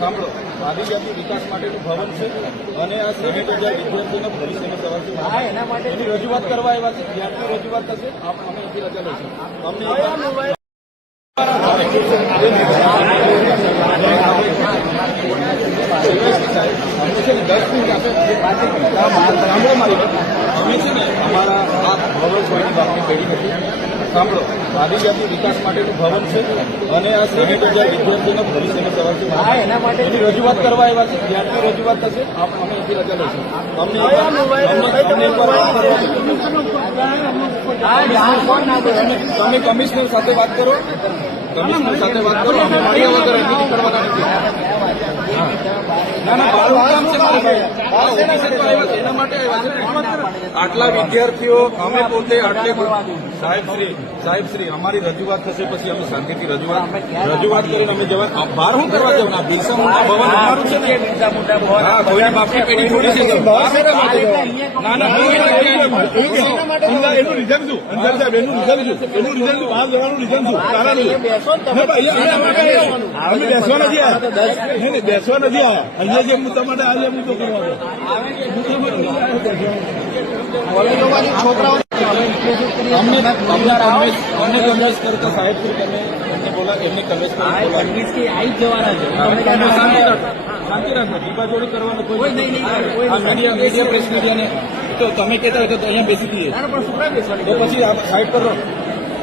સાંભળો, આદિજાતિ વિકાસ માટેનું ભવન છે અને આ 60,000 વિદ્યાર્થીઓના ભવિષ્યનો સવાલ છે. એની રજૂઆત કરવા આવ્યા છે. જ્યાંથી રજૂઆત થશે અમે અહીંથી રજા લઈશું. અમને 10 મિનિટ આપે. અમે છે ને અમારા આ ભવન છોડીની વાતની પેઢી નથી. સાંભળો, આદિજાતિ વિકાસ માટેનું ભવન છે અને આ 60,000 વિદ્યાર્થીઓના ભવિષ્યનો સવાલ છે. એની રજૂઆત કરવા આવ્યા છે. જ્યાંથી રજૂઆત થશે અમે અહીંથી રજા લઈશું. તમે કમિશનર સાથે વાત કરો. કમિશનર સાથે વાત કરો. અમે મળ્યા વગર અહીંથી કરવાના નથી. ના, બાળું કામ છે એના માટે આટલા વિદ્યાર્થીઓ અમે પોતે સાહેબશ્રી અમારી રજૂઆત થશે પછી અમે શાંતિથી રજૂઆત કરીને અમે જવા બહાર શું કરવા જવાનું? આ બિરસા મુંડા ભવન અમારું છે ને. હા, કોઈની બાપની પેઢી થોડી છે. એનું રીઝન શું? એનું રીઝન બહાર જવાનું રીઝન શું? અમે બેસવા નથી આવ્યા. બેસવા નથી આવ્યા. અહીંયા જે મુદ્દા માટે આજે મુદ્દો કરવા છોકરાઓ અમને કન્વેન્સ કરતા સાહેબ એમને બોલા એમને કન્વેન્સ શાંતિ રાખો. દીપાજોડી કરવાનું કોઈ મીડિયા પ્રેસ મીડિયાને તો તમે કહેતા હોય તો અહીંયા બેસી દઈએ તો પછી સાઈડ પર રહો.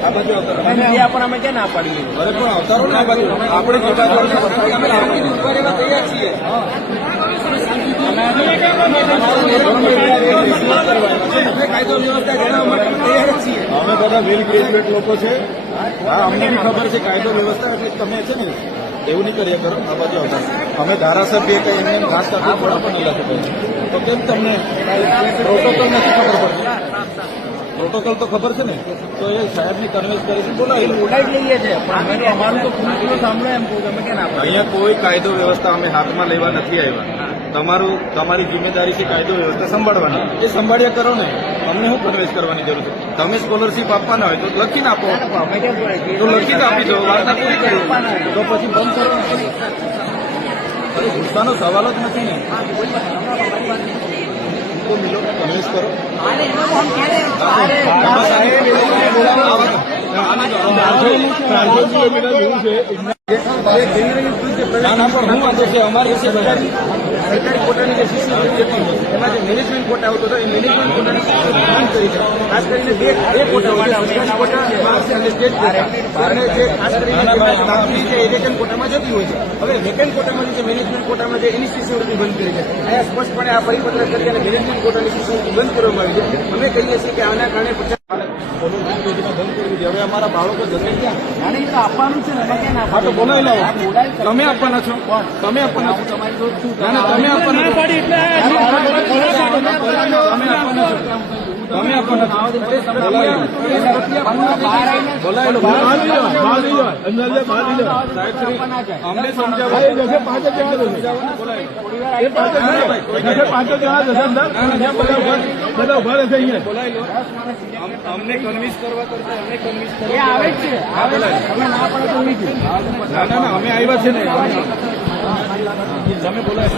આ બાજુ અવતારો પણ અમે ક્યાં ના પાડી અરે પણ અવતારો ના બાજુ આપણે તૈયાર છીએ. કાયદો વ્યવસ્થા જણાવવા માટે તૈયાર જ છીએ. અમે બધા વેલ ગ્રેજ્યુએટ લોકો છે. હા, અમને બી ખબર છે કાયદો વ્યવસ્થા. એટલે તમે છે ને એવું નહીં કરીએ કરો. આ બાજુ આવતા અમે ધારાસભ્ય કઈ એમને ઘાસ કાપી થોડા પણ નહીં લાગે તો કેમ તમને પ્રોટોકોલ નથી ખબર પડતી? પ્રોટોકોલ તો ખબર છે ને. તો એ સાહેબની કન્વેન્સ કરીશું. બોલાવી લઈએ છીએ. અમારું તો સાંભળો એમ કહું તમે કે અહીંયા કોઈ કાયદો વ્યવસ્થા અમે હાથમાં લેવા નથી આવ્યા. તમારી જિમ્મેદારી છે કાયદો વ્યવસ્થા સંભાળવાની. એ સંભાળ્યા કરો ને. અમને શું કન્વેન્સ કરવાની જરૂર છે? તમે સ્કોલરશીપ આપવાના હોય તો લખીને આપો. તો લખીને આપી દો. વાર્તા પૂરી કરી તો પછી બંધ કરો. ગુસ્સાનો સવાલ જ નથી ને. મિલો કન્વેન્સ કરો. અમારી સરકારી કોટાની જે શિષ્યવૃત્તિ એમાં જે મેનેજમેન્ટ કોટા આવતો હતો એ મેનેજમેન્ટ કોટાની શિષ્યવૃત્તિ બંધ કરી છે. ખાસ કરીને બે કોટા હોય સરકારી કોટા અને સ્ટેટ કોટા અને જે ખાસ કરીને બાકી છે એ વેકેન્ટ કોટામાં જતી હોય છે. હવે વેકેન્ટ કોટામાં જે મેનેજમેન્ટ કોટામાં જે એની શિષ્યવૃત્તિ બંધ કરી છે. અહીંયા સ્પષ્ટપણે આ પરિપત્ર કરી અને મેનેજમેન્ટ કોટાની શિષ્યવૃત્તિ બંધ કરવામાં આવી છે. અમે કહીએ છીએ કે આના કારણે બંધ કરવી છે. હવે અમારા બાળકો જશે ક્યાં? તો આપવાનું છે ને. હા, તો બોલાવી લાવો. તમે આપવાના છો. તમે આપવાના છો. તમે અમને સમજાવો. અમને કન્વિન્સ કરવા કરતા અમને કન્વિન્સ કરવા આવે છે. ના, અમે આવ્યા છે ને. તમે બોલાય